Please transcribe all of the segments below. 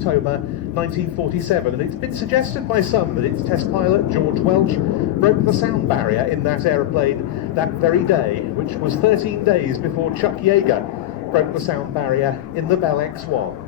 October 1947, and it's been suggested by some that its test pilot, George Welch, broke the sound barrier in that aeroplane that very day, which was 13 days before Chuck Yeager broke the sound barrier in the Bell X-1.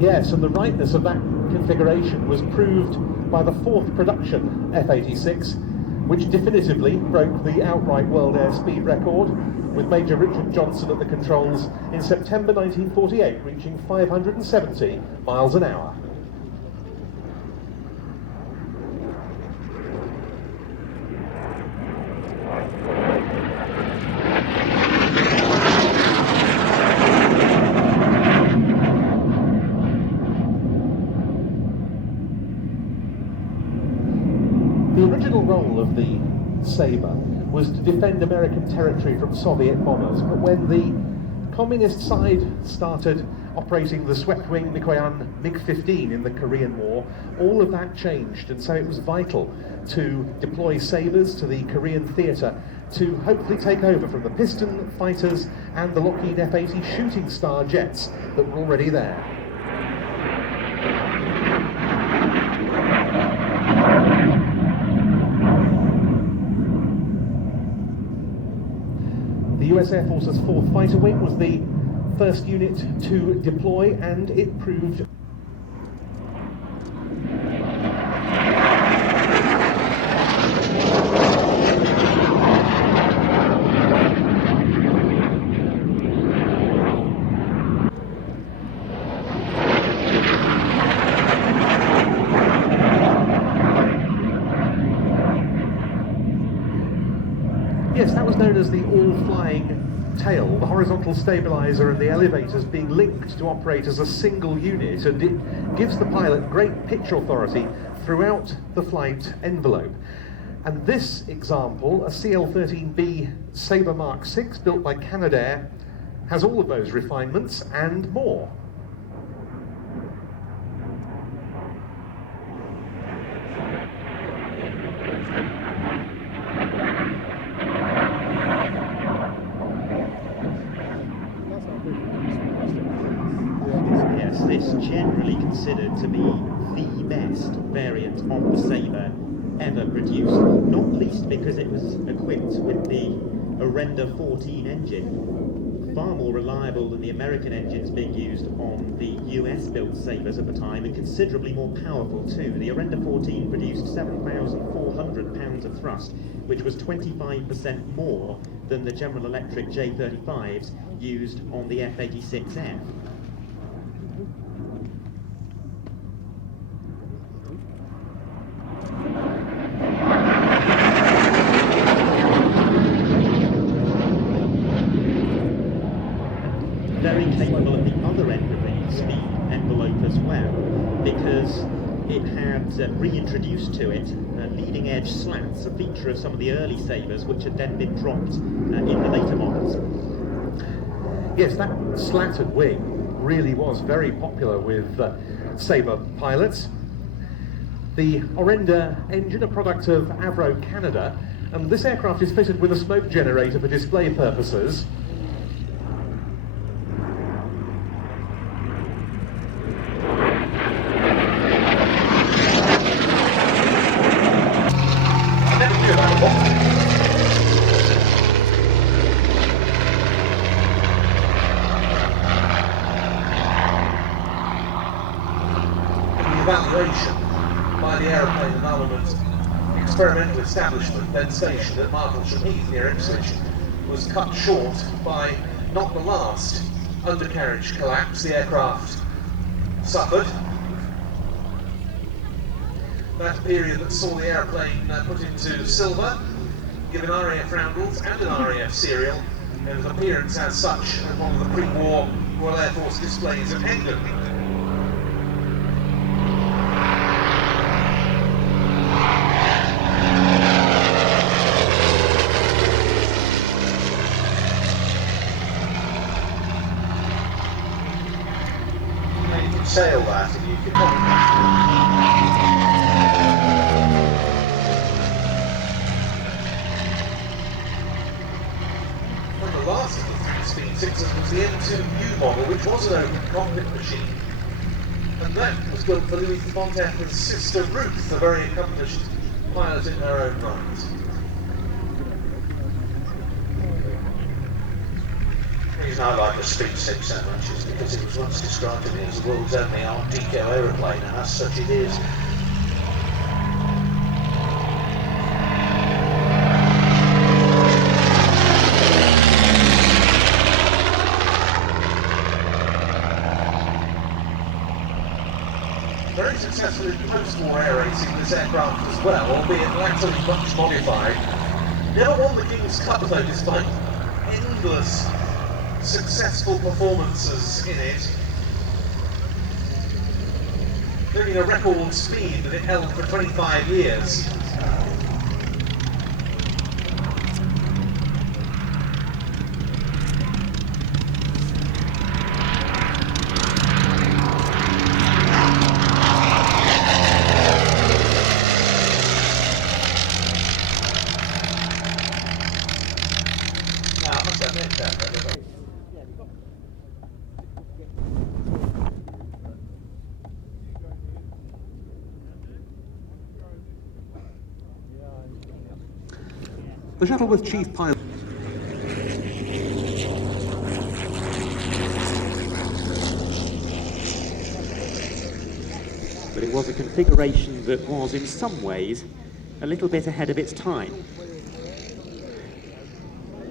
Yes, and the rightness of that configuration was proved by the fourth production F-86, which definitively broke the outright world airspeed record, with Major Richard Johnson at the controls in September 1948, reaching 570 miles an hour. The original role of the Sabre was to defend American territory from Soviet bombers, but when the communist side started operating the swept-wing Mikoyan MiG-15 in the Korean War, all of that changed, and so it was vital to deploy Sabres to the Korean theatre to hopefully take over from the Piston fighters and the Lockheed F-80 Shooting Star jets that were already there. The US Air Force's 4th Fighter Wing was the first unit to deploy, and it proved yes, that was known as the all-flying tail, the horizontal stabilizer and the elevators being linked to operate as a single unit, and it gives the pilot great pitch authority throughout the flight envelope. And this example, a CL-13B Sabre Mark 6 built by Canadair, has all of those refinements and more. This generally considered to be the best variant of the Sabre ever produced, not least because it was equipped with the Arenda 14 engine, far more reliable than the American engines being used on the US-built Sabres at the time, and considerably more powerful too. The Arenda 14 produced 7,400 pounds of thrust, which was 25% more than the General Electric J35s used on the F-86F. Very capable at the other end of the speed envelope as well, because it had reintroduced to it leading edge slats, a feature of some of the early Sabres which had then been dropped in the later models. Yes, that slatted wing really was very popular with Sabre pilots. The Arenda engine, a product of Avro Canada, and this aircraft is fitted with a smoke generator for display purposes. Evacuation by the Aeroplane and Armament Experimental Establishment, then stationed at Martlesham Heath near Ipswich, was cut short by not the last undercarriage collapse the aircraft suffered. That period that saw the airplane put into silver given RAF roundels and an RAF serial, and its appearance as such as one of the pre-war Royal Air Force displays at Hendon. You can sail that, and you can... The last of the three-speed sixes was the M2U model, which was an open cockpit machine, and that was built for Louis Fontaine's sister Ruth, a very accomplished pilot in her own right. The reason I like the Speed 6 so much is because it was once described to me as the world's only Art Deco aeroplane, and as such it is. Very successful in post-war air racing, this aircraft as well, albeit latterly much modified. Never won the King's Cup though, despite endless successful performances in it. Including a record speed that it held for 25 years. The Shuttleworth chief pilot. But it was a configuration that was, in some ways, a little bit ahead of its time.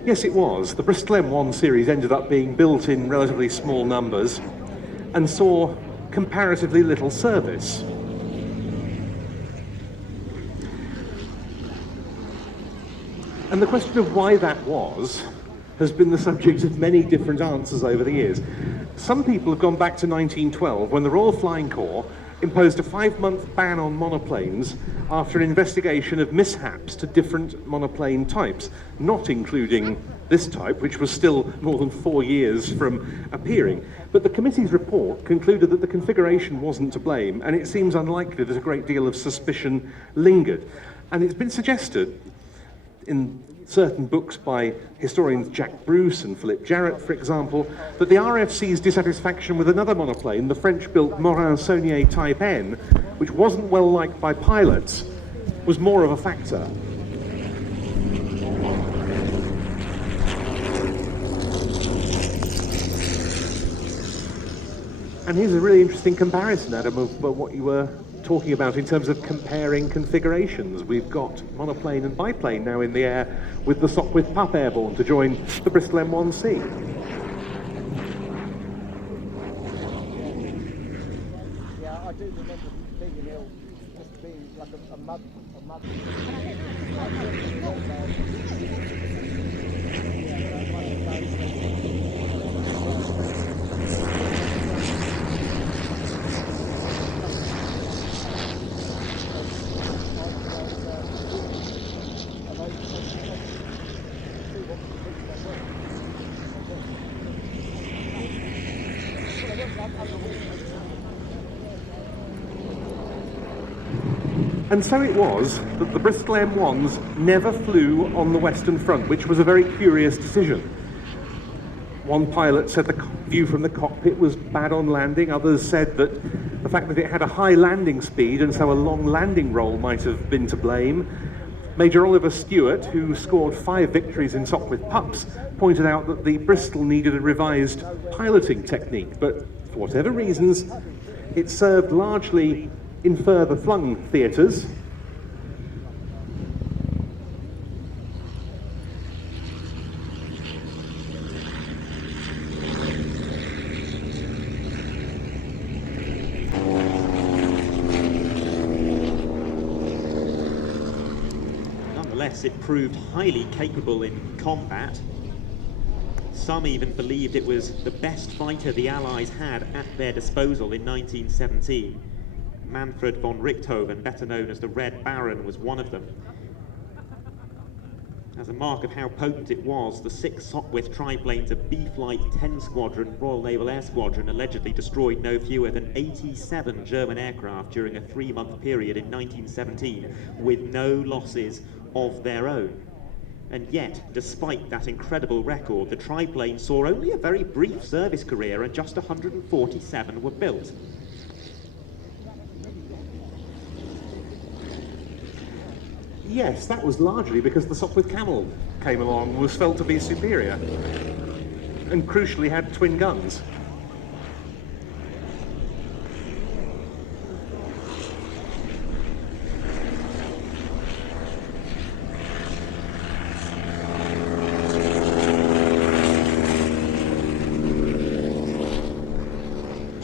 Yes, it was. The Bristol M1 series ended up being built in relatively small numbers and saw comparatively little service. And the question of why that was has been the subject of many different answers over the years. Some people have gone back to 1912 when the Royal Flying Corps imposed a 5-month ban on monoplanes after an investigation of mishaps to different monoplane types, not including this type, which was still more than 4 years from appearing. But the committee's report concluded that the configuration wasn't to blame, and it seems unlikely that a great deal of suspicion lingered. And it's been suggested in certain books by historians Jack Bruce and Philip Jarrett, for example, that the RFC's dissatisfaction with another monoplane, the French-built Morin-Saunier Type N, which wasn't well liked by pilots, was more of a factor. And here's a really interesting comparison, Adam, of what you were talking about in terms of comparing configurations. We've got monoplane and biplane now in the air with the Sopwith Pup airborne to join the Bristol M1C. Yeah, I do remember being ill, just being like a mud. And so it was that the Bristol M1s never flew on the Western Front, which was a very curious decision. One pilot said the view from the cockpit was bad on landing. Others said that the fact that it had a high landing speed and so a long landing roll might have been to blame. Major Oliver Stewart, who scored 5 victories in Sopwith Pups, pointed out that the Bristol needed a revised piloting technique, but for whatever reasons, it served largely in further flung theatres. Nevertheless, it proved highly capable in combat. Some even believed it was the best fighter the Allies had at their disposal in 1917. Manfred von Richthofen, better known as the Red Baron, was one of them. As a mark of how potent it was, the 6 Sopwith triplanes of B-Flight 10 Squadron, Royal Naval Air Squadron, allegedly destroyed no fewer than 87 German aircraft during a 3-month period in 1917, with no losses of their own. And yet, despite that incredible record, the triplane saw only a very brief service career and just 147 were built. Yes, that was largely because the Sopwith Camel came along and was felt to be superior, and crucially had twin guns.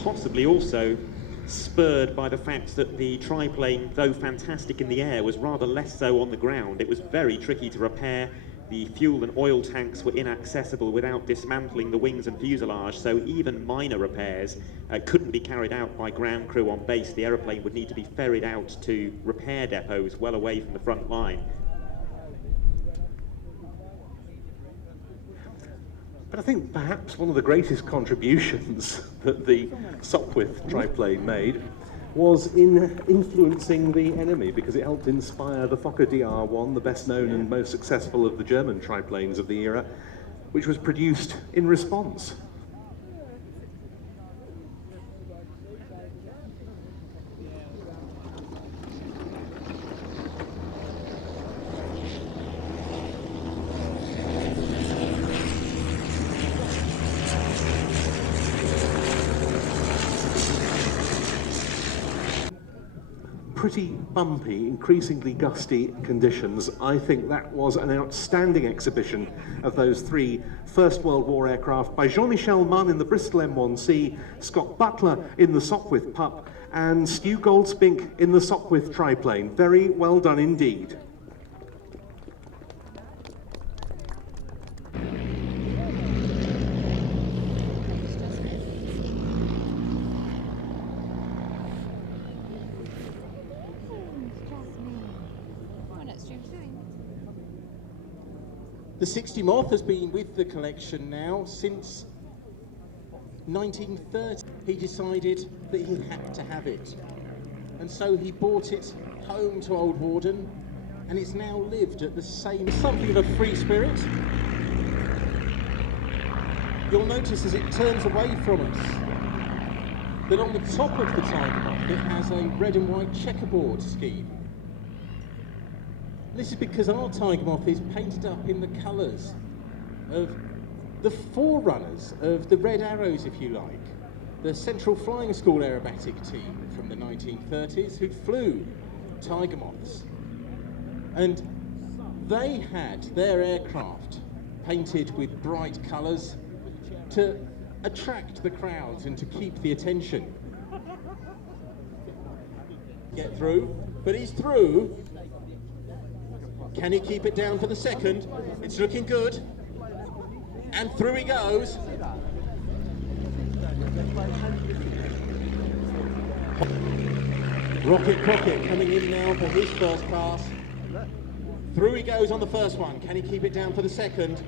Possibly also spurred by the fact that the triplane, though fantastic in the air, was rather less so on the ground. It was very tricky to repair. The fuel and oil tanks were inaccessible without dismantling the wings and fuselage, so even minor repairs couldn't be carried out by ground crew on base. The aeroplane would need to be ferried out to repair depots well away from the front line. But I think perhaps one of the greatest contributions that the Sopwith triplane made was in influencing the enemy, because it helped inspire the Fokker DR-1, the best known and most successful of the German triplanes of the era, which was produced in response. Pretty bumpy, increasingly gusty conditions. I think that was an outstanding exhibition of those 3 First World War aircraft by Jean-Michel Munn in the Bristol M1C, Scott Butler in the Sopwith Pup, and Stu Goldspink in the Sopwith triplane. Very well done indeed. The 60 Moth has been with the collection now since 1930. He decided that he had to have it, and so he brought it home to Old Warden, and it's now lived at the same, something of a free spirit. You'll notice as it turns away from us that on the top of the Tiger Moth it has a red and white checkerboard scheme. This is because our Tiger Moth is painted up in the colours of the forerunners of the Red Arrows, if you like, the Central Flying School aerobatic team from the 1930s who flew Tiger Moths. And they had their aircraft painted with bright colours to attract the crowds and to keep the attention. Get through, but he's through. Can he keep it down for the second? It's looking good. And through he goes. Rocket Crockett coming in now for his first pass. Through he goes on the first one. Can he keep it down for the second?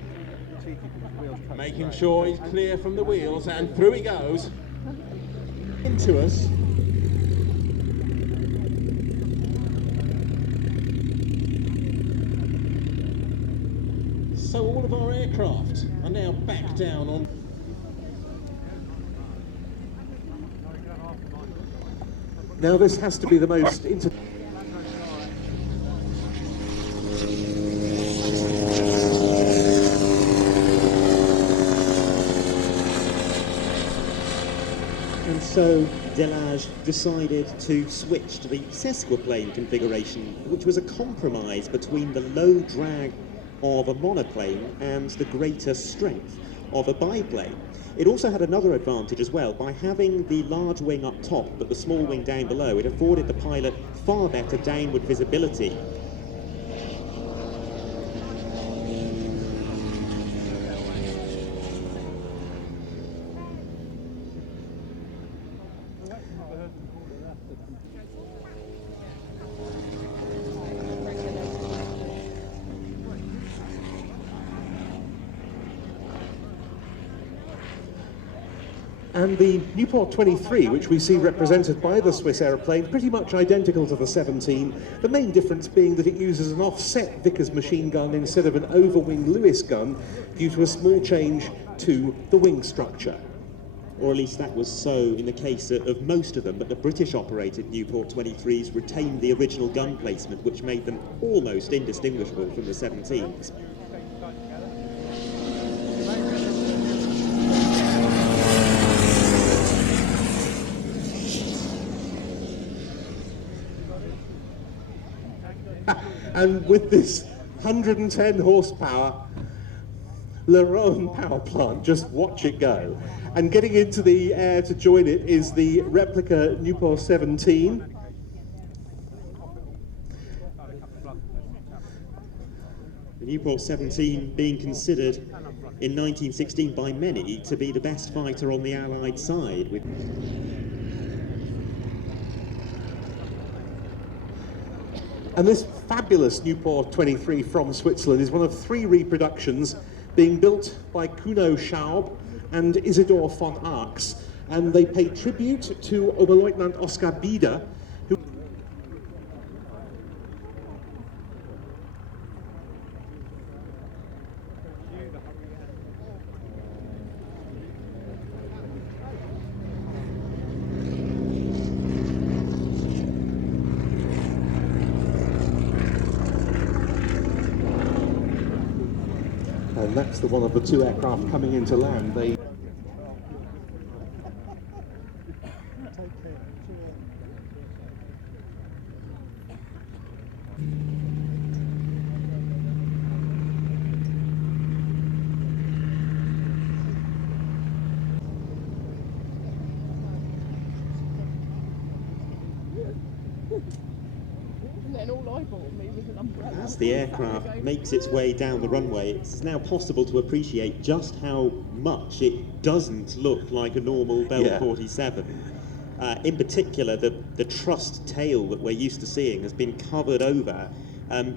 Making sure he's clear from the wheels, and through he goes. Into us. So all of our aircraft are now back down on. Now this has to be the most And so Delage decided to switch to the sesquiplane configuration, which was a compromise between the low drag of a monoplane and the greater strength of a biplane. It also had another advantage as well. By having the large wing up top but the small wing down below, it afforded the pilot far better downward visibility. And the Nieuport 23, which we see represented by the Swiss aeroplane, pretty much identical to the 17, the main difference being that it uses an offset Vickers machine gun instead of an overwing Lewis gun due to a small change to the wing structure. Or at least that was so in the case of most of them, but the British-operated Nieuport 23s retained the original gun placement, which made them almost indistinguishable from the 17s. And with this 110 horsepower Le Rhône power plant, just watch it go. And getting into the air to join it is the replica Nieuport 17. The Nieuport 17 being considered in 1916 by many to be the best fighter on the Allied side. And this fabulous Nieuport 23 from Switzerland is one of 3 reproductions being built by Kuno Schaub and Isidor von Arx. And they pay tribute to Oberleutnant Oskar Bieder, who... And that's the one of the 2 aircraft coming into land. They... As the aircraft makes its way down the runway, it's now possible to appreciate just how much it doesn't look like a normal Bell 47. In particular, the trussed tail that we're used to seeing has been covered over,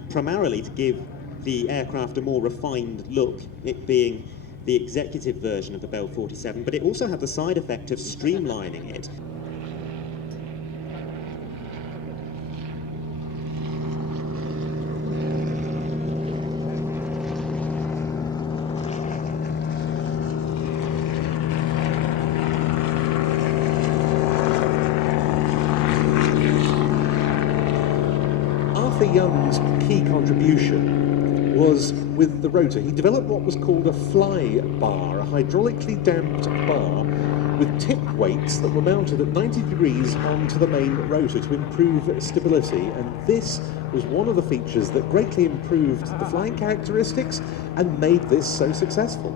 primarily to give the aircraft a more refined look, it being the executive version of the Bell 47, but it also had the side effect of streamlining it. Young's key contribution was with the rotor. He developed what was called a fly bar, a hydraulically damped bar with tip weights that were mounted at 90 degrees onto the main rotor to improve stability. And this was one of the features that greatly improved the flying characteristics and made this so successful.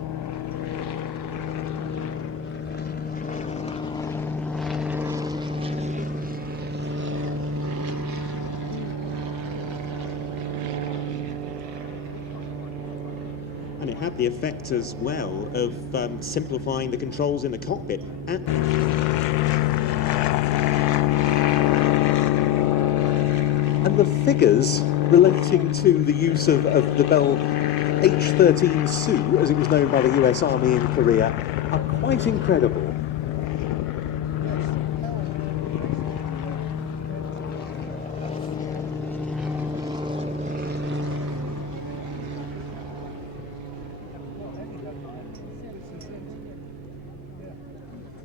And it had the effect as well of simplifying the controls in the cockpit. And the figures relating to the use of the Bell H-13 Sioux, as it was known by the US Army in Korea, are quite incredible.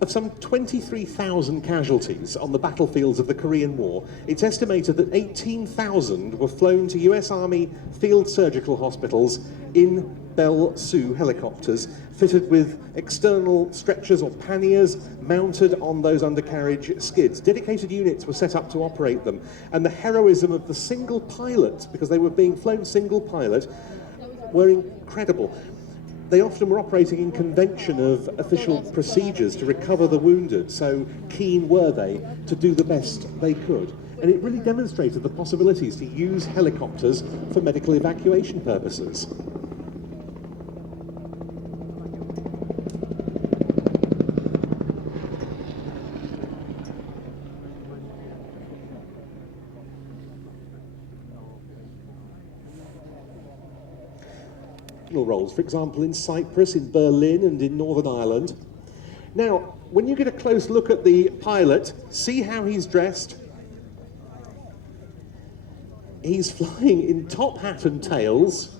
Of some 23,000 casualties on the battlefields of the Korean War, it's estimated that 18,000 were flown to US Army field surgical hospitals in Bell Sioux helicopters, fitted with external stretchers or panniers mounted on those undercarriage skids. Dedicated units were set up to operate them, and the heroism of the single pilot, because they were being flown single pilot, were incredible. They often were operating in convention of official procedures to recover the wounded, so keen were they to do the best they could. And it really demonstrated the possibilities to use helicopters for medical evacuation purposes. professional roles, for example in Cyprus, in Berlin and in Northern Ireland. Now, when you get a close look at the pilot, see how he's dressed? He's flying in top hat and tails.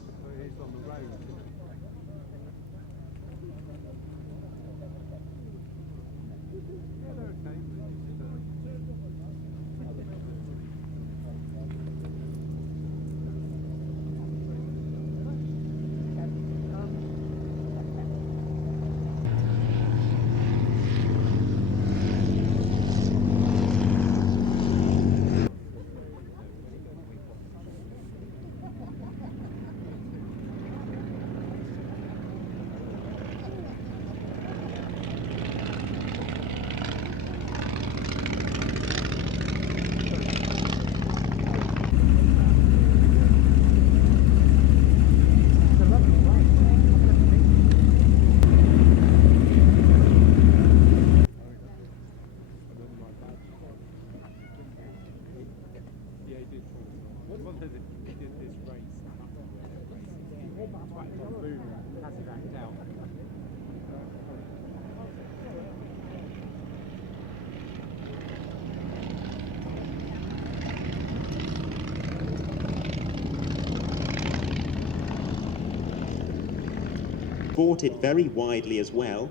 Exported very widely as well.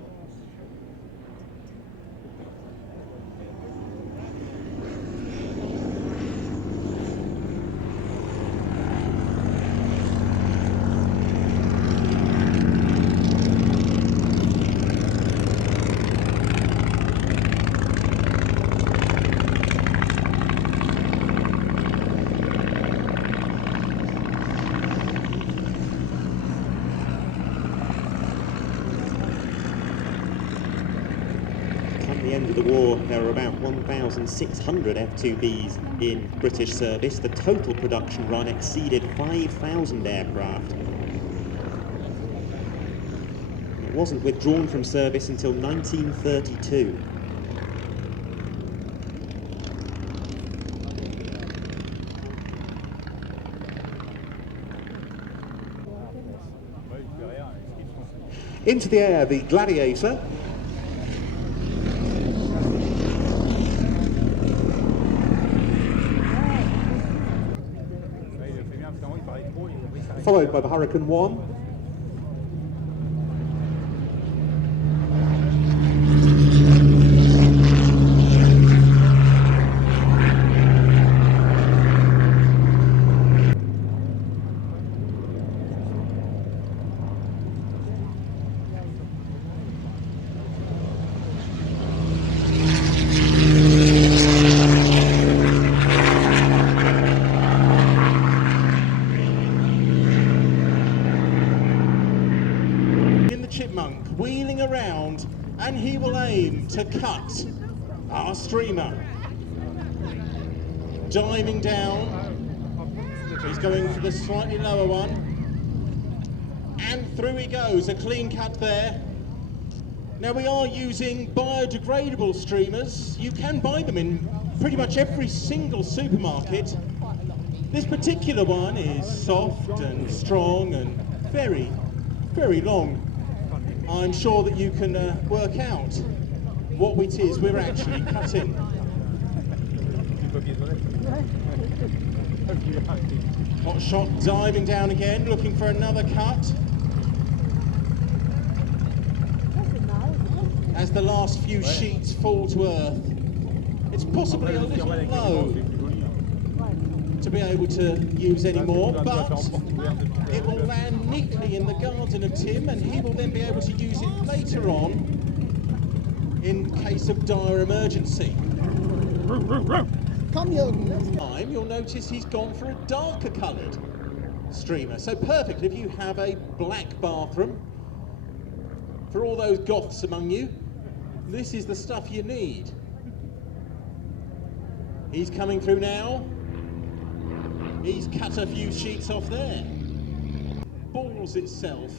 End of the war, there were about 1,600 F-2Bs in British service. The total production run exceeded 5,000 aircraft. It wasn't withdrawn from service until 1932. Into the air, the Gladiator. Followed by the Hurricane 1. Wheeling around, and he will aim to cut our streamer. Diving down, he's going for the slightly lower one, and through he goes, a clean cut there. Now we are using biodegradable streamers. You can buy them in pretty much every single supermarket. This particular one is soft and strong and very, very long. I'm sure that you can work out what it is we're actually cutting. Hot shot diving down again, looking for another cut. As the last few sheets fall to earth, it's possibly a little low to be able to use anymore, but it will land neatly in the garden of Tim, and he will then be able to use it later on in case of dire emergency. Come on. Time, you'll notice he's gone for a darker coloured streamer, so perfect if you have a black bathroom. For all those goths among you, this is the stuff you need. He's coming through now. He's cut a few sheets off there. Balls itself.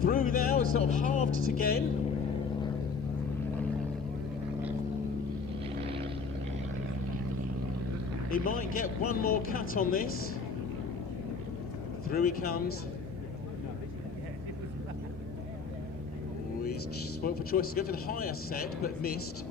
Through now, it's sort of halved it again. He might get one more cut on this. Through he comes. Oh, he's spoiled for choice to go for the higher set, but missed.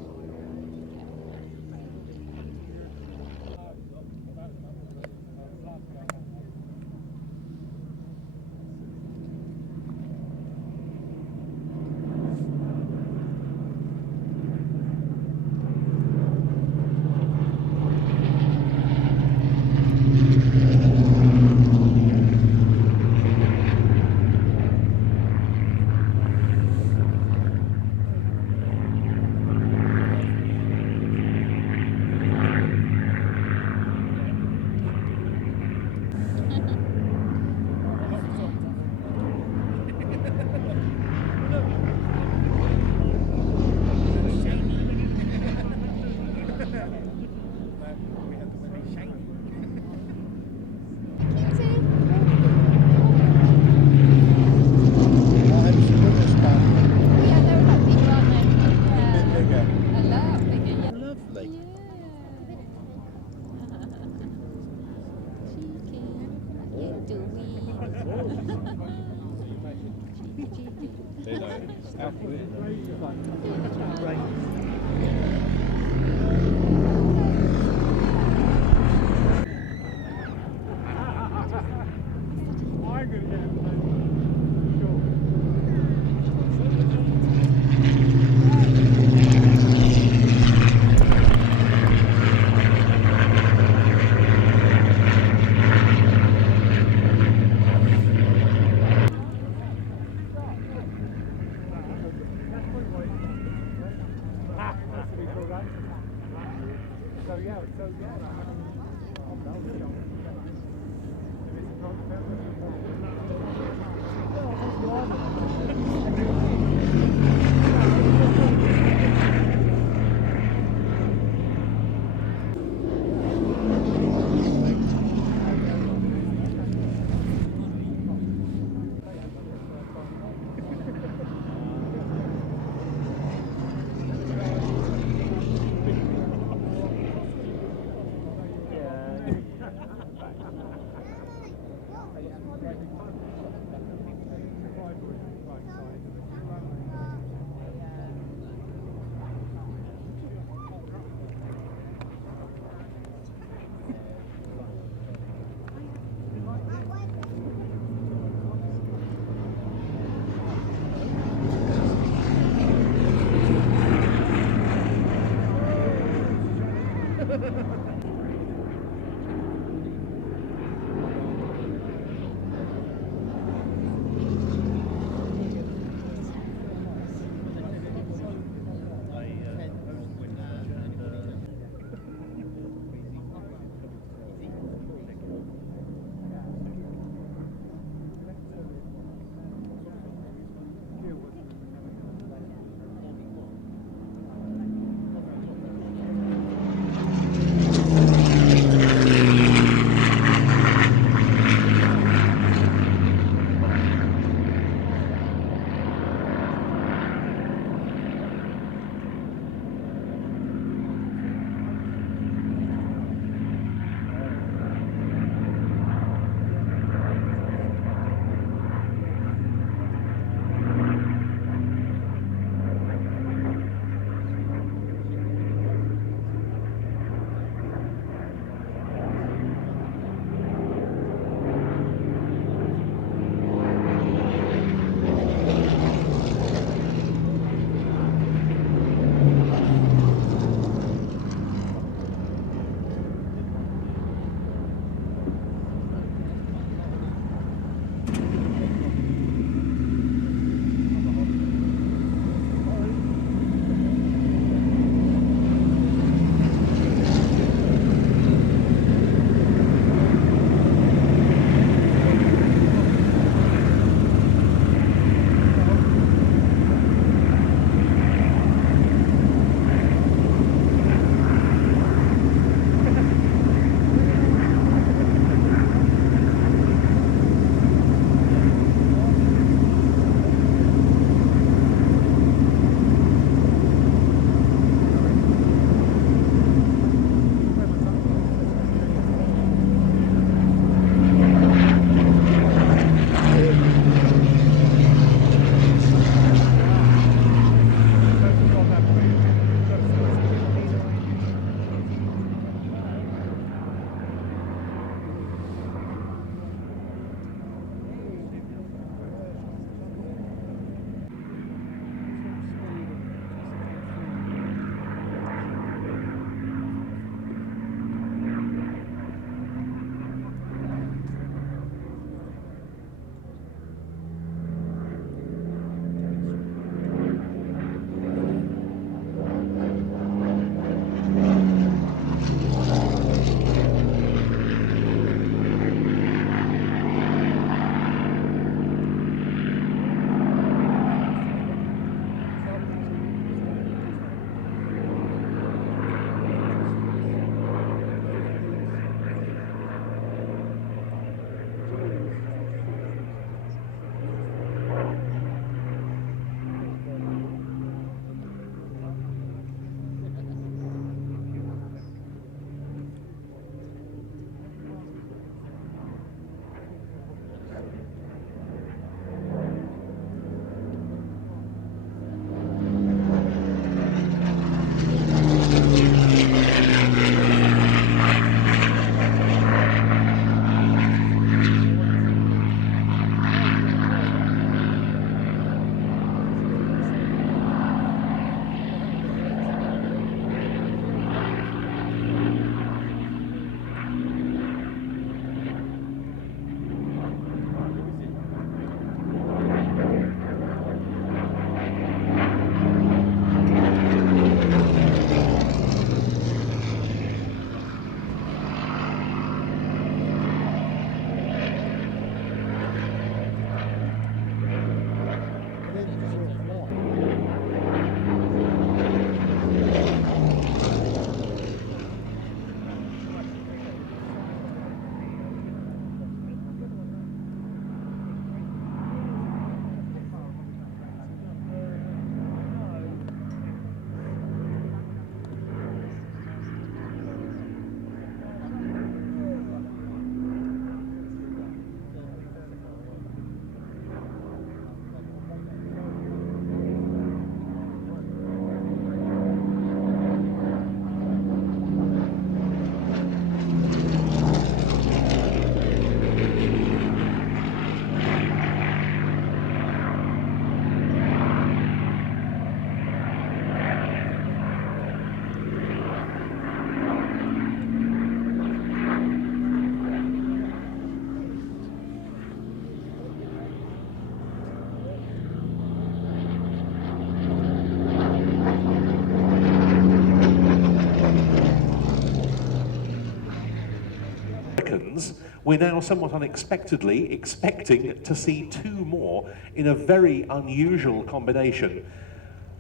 Hurricanes, we're now somewhat unexpectedly expecting to see 2 more in a very unusual combination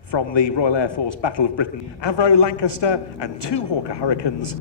from the Royal Air Force Battle of Britain. Avro Lancaster and 2 Hawker Hurricanes.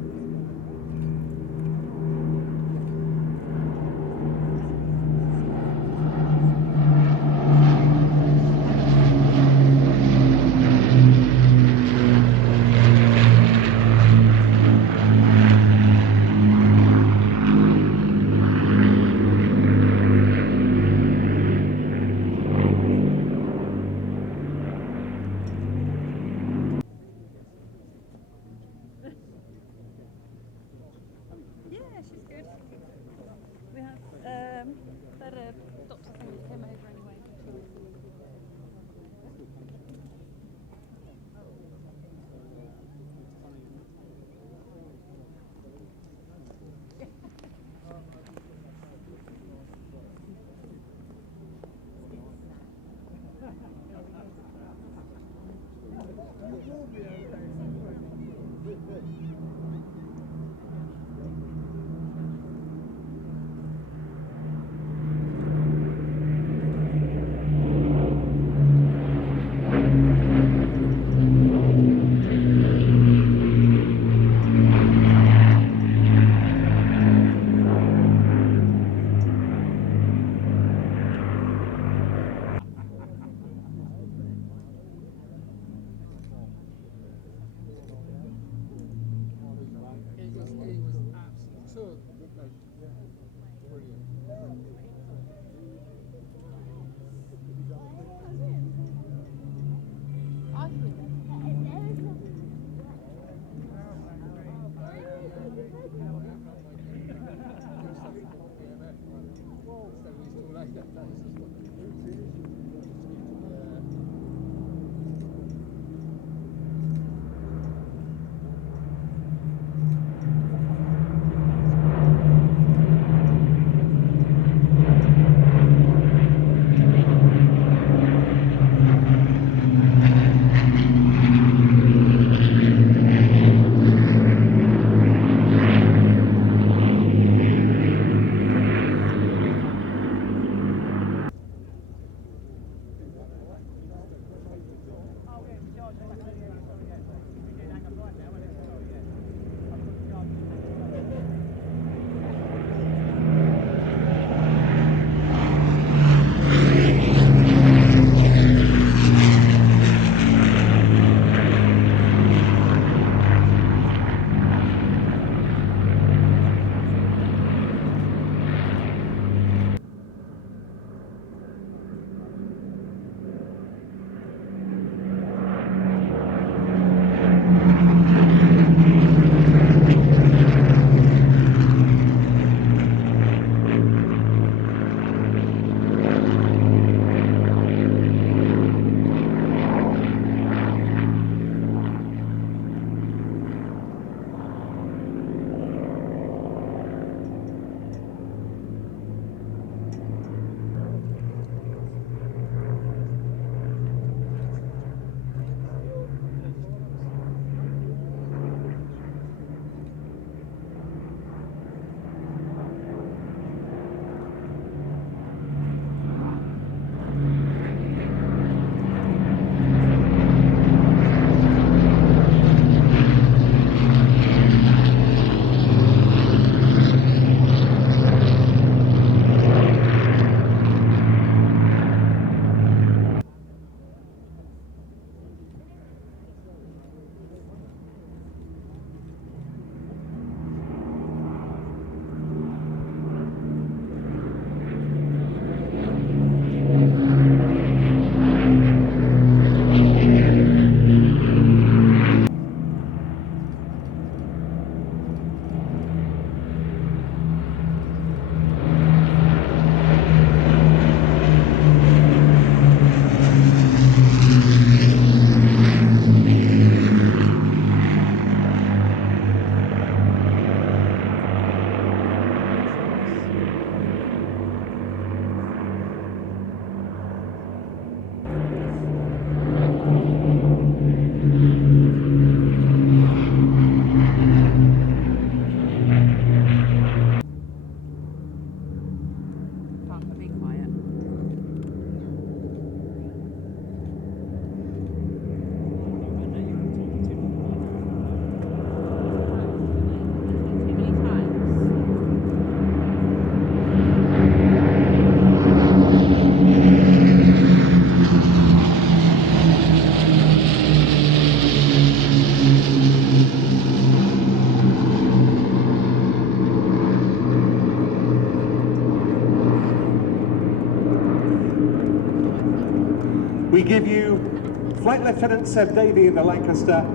We give you Flight Lieutenant Seb Davey in the Lancaster.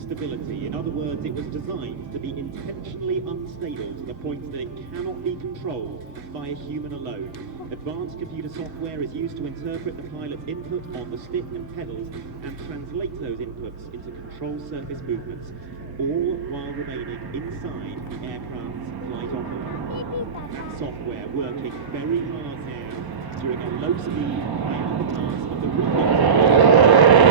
Stability. In other words, it was designed to be intentionally unstable to the point that it cannot be controlled by a human alone. Advanced computer software is used to interpret the pilot's input on the stick and pedals and translate those inputs into control surface movements, all while remaining inside the aircraft's flight envelope. That software working very hard now during a low-speed, high pass of the refinements.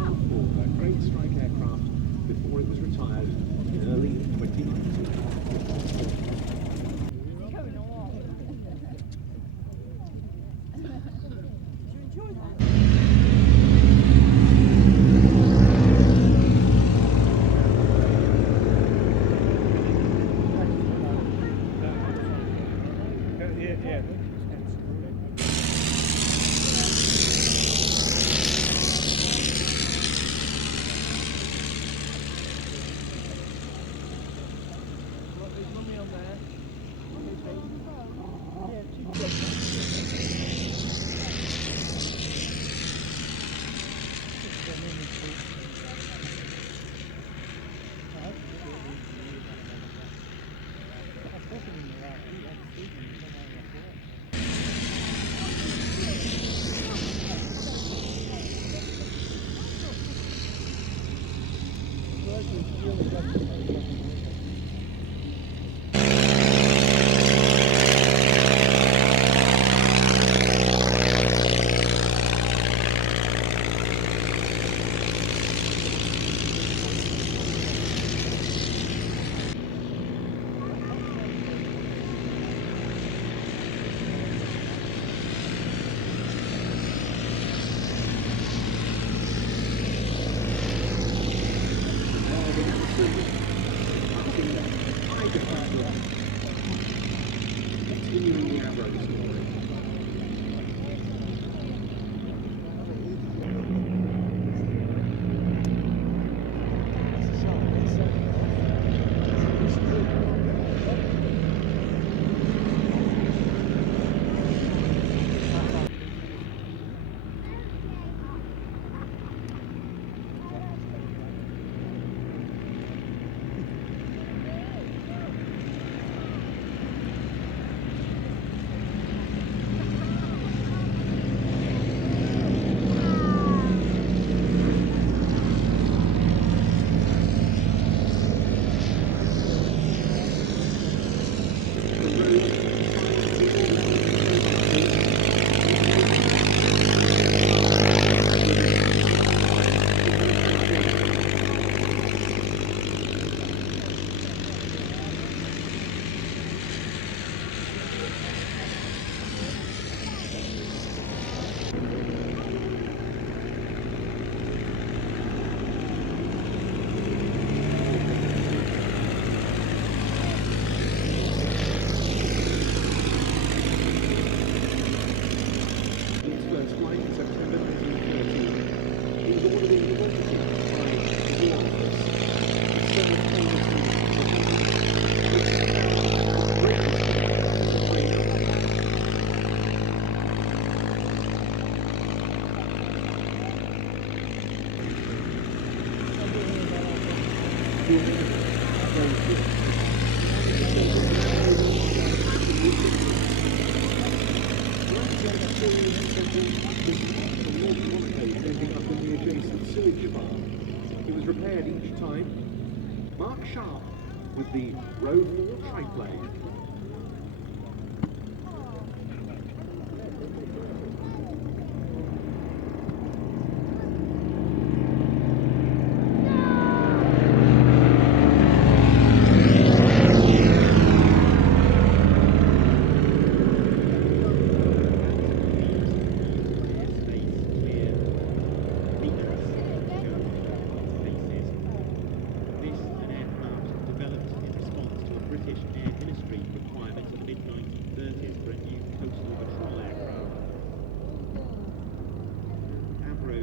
ground for that great strike aircraft before it was retired in early 2019. Continuing the Avro story. It was repaired each time. Mark Sharp with the Avro Triplane.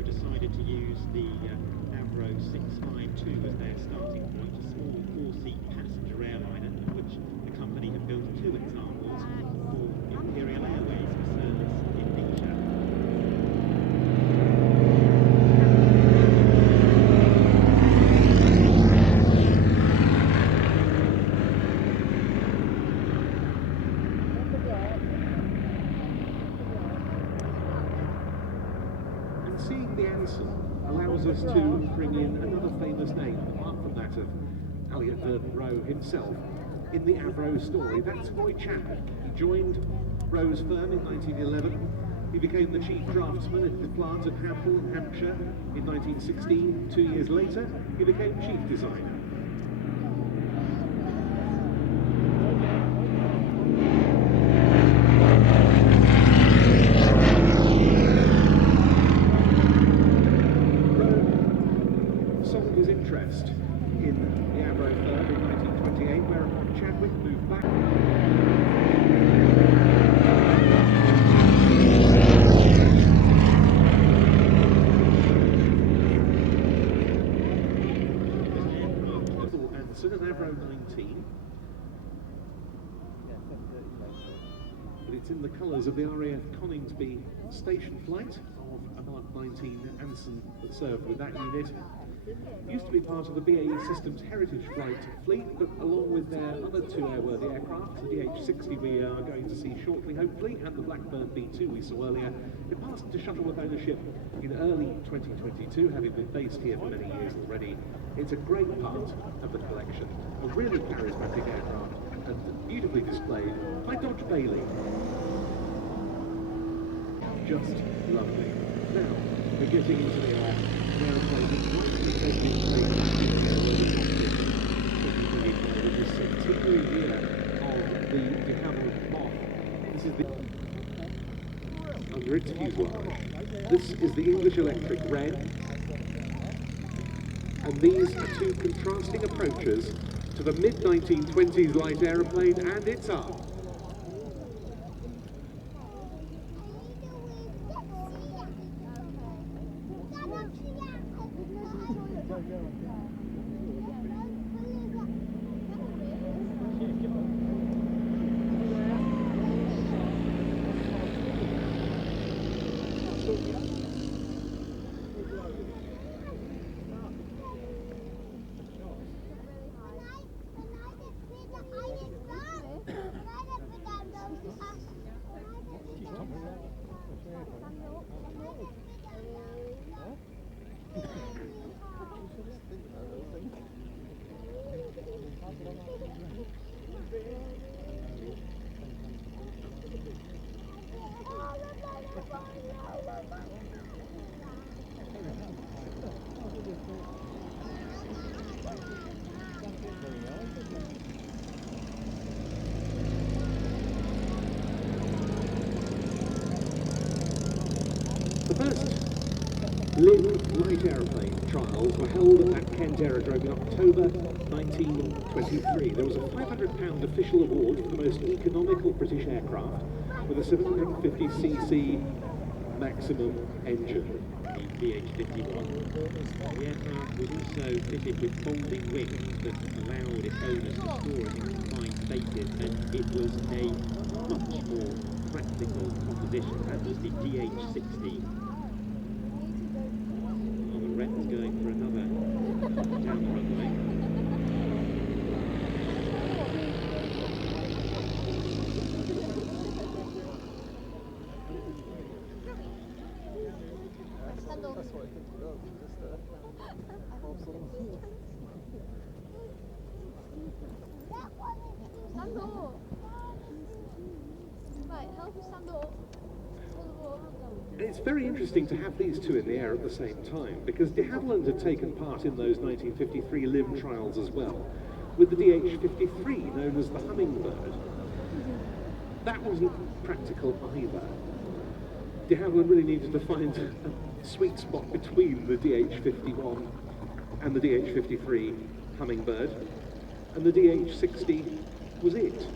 Decided to use the Avro 652 as their starting point, a small four-seat passenger airliner, of which the company had built two examples for Imperial Airways for service in Asia. Seeing the Anson allows us to bring in another famous name, apart from that of Elliot Rowe himself, in the Avro story. That's Roy Chapman. He joined Rowe's firm in 1911. He became the chief draftsman at the plant at Havilland, Hampshire in 1916. 2 years later, he became chief designer. Sold his interest in the Avro firm in 1928, whereupon Chadwick moved back. Avro Anson, an Avro 19. But it's in the colours of the RAF Coningsby station flight of a Mark 19 Anson that served with that unit. Used to be part of the BAE Systems Heritage Flight fleet, but along with their other two airworthy aircraft, the DH-60 we are going to see shortly, hopefully, and the Blackburn B2 we saw earlier, it passed into Shuttleworth ownership in early 2022, having been based here for many years already. It's a great part of the collection, a really charismatic aircraft, and beautifully displayed by Dodge Bailey. Just lovely. Now, we're getting into the aeroplane that's likely to take being played in the centenary year of the de Havilland Moth. This is the under its fuselage. This is the English Electric Red, and these are two contrasting approaches to the mid-1920s light aeroplane and its art. The first live light aeroplane trials were held at Kent Aerodrome in October 1923. There was a £500 official award for the most economical British aircraft with a 750cc maximum engine. The DH-51. The aircraft was also fitted with folding wings that allowed its owners to store it in confined spaces, and it was a much more practical proposition. That was the DH-60. Oh, the Red's going for another down the runway. That's what I think it does. Stand up. Right, help you stand up. It's very interesting to have these two in the air at the same time, because de Havilland had taken part in those 1953 LIM trials as well, with the DH-53 known as the Hummingbird. That wasn't practical either. De Havilland really needed to find a sweet spot between the DH-51 and the DH-53 Hummingbird, and the DH-60 was it.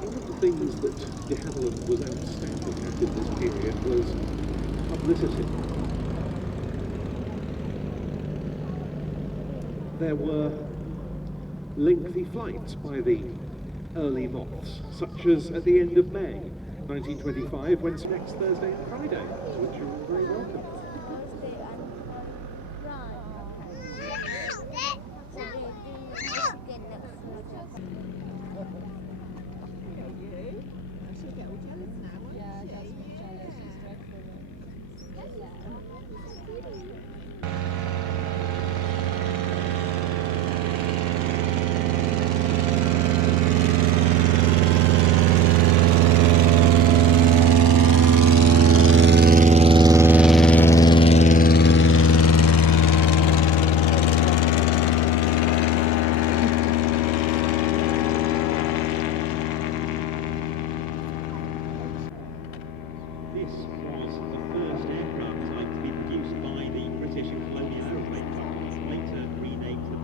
One of the things that de Havilland was outstanding at in this period was publicity. There were lengthy flights by the early Moths, such as at the end of May 1925, when next Thursday and Friday, to which you're all very welcome. this was the first aircraft type to be produced by the British and Colonial Aeroplane Companies, later renamed the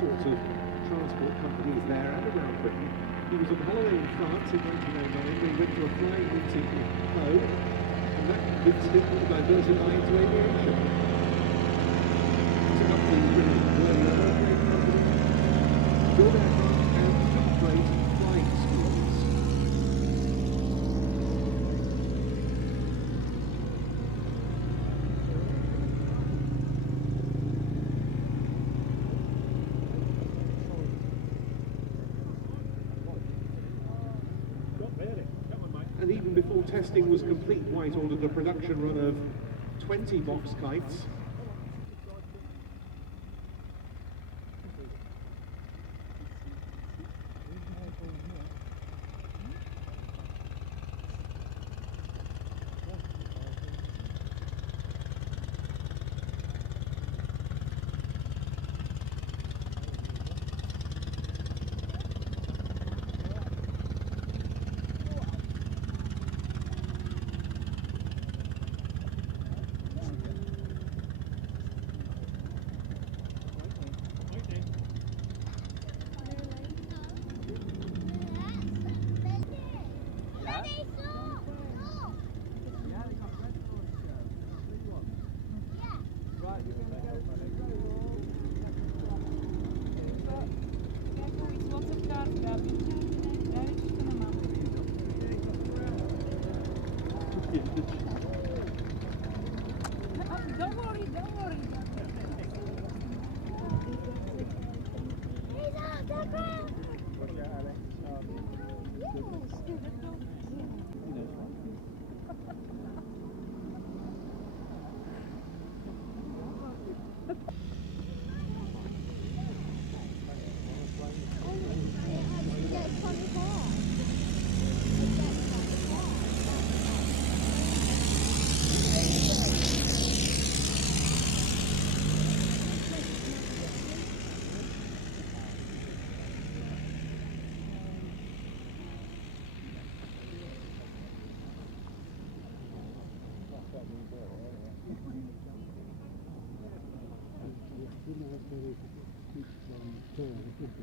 sorts of transport companies there and around Britain. He was on holiday in France in 1909 when he went to a flying meeting in Po, and that convinced him to diversify into aviation. Set up the Royal Aeroplane Company, build aircraft and to operate flying schools. And even before testing was complete, White ordered a production run of 20 box kites. Don't worry, don't worry.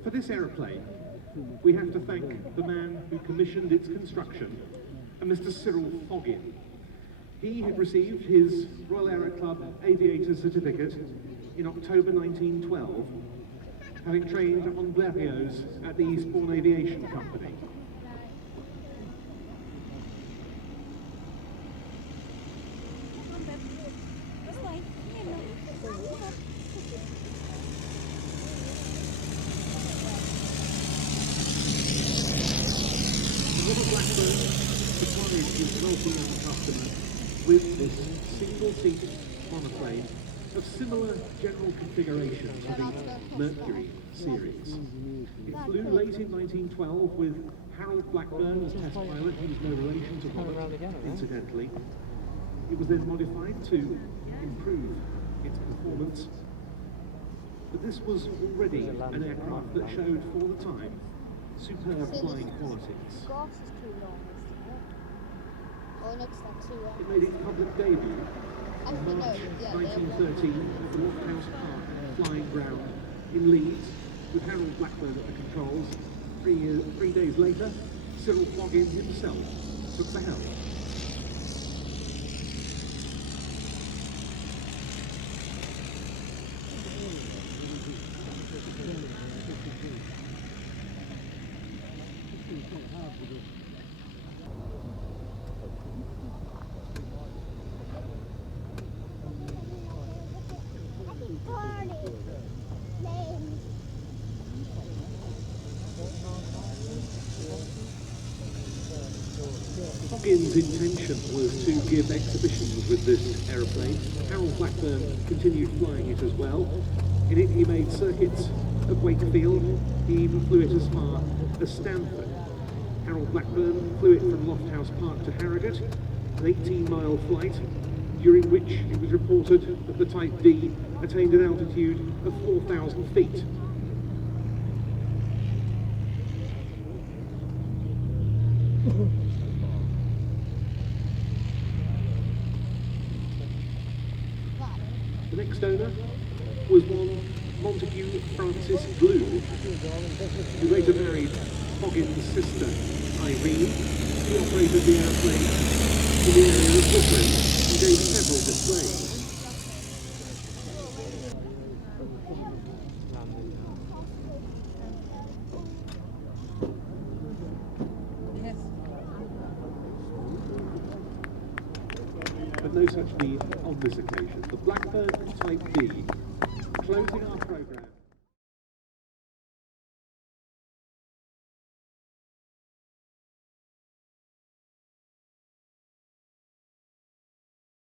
For this aeroplane, we have to thank the man who commissioned its construction, a Mr. Cyril Foggin. He had received his Royal Aero Club Aviator Certificate in October 1912, having trained on Blériots at the Eastbourne Aviation Company. Blackburn supplied his multi-young customer with this single-seat monoplane of similar general configuration to the Mercury series. It flew late in 1912 with Harold Blackburn as test pilot. He was no relation to Robert, incidentally. It was then modified to improve its performance, but this was already an aircraft that showed, for the time, superb flying qualities. Grass is too long, isn't it? Or next time too long. It made its public debut in March 1913 at the Lofthouse Park flying ground in Leeds, with Harold Blackburn at the controls. 3 days later, Cyril Foggin himself took the helm. Hoggin's intention was to give exhibitions with this aeroplane. Harold Blackburn continued flying it as well. In it he made circuits of Wakefield. He even flew it as far as Stamford. Harold Blackburn flew it from Lofthouse Park to Harrogate, an 18-mile flight, during which it was reported that the Type D attained an altitude of 4,000 feet. The next owner was one Montague Francis Blue, who later married Hoggin's sister, Irene. He operated the airplane in the area of Bristol and gave several displays. But no such need on this occasion. The Blackburn Type D, closing our programme.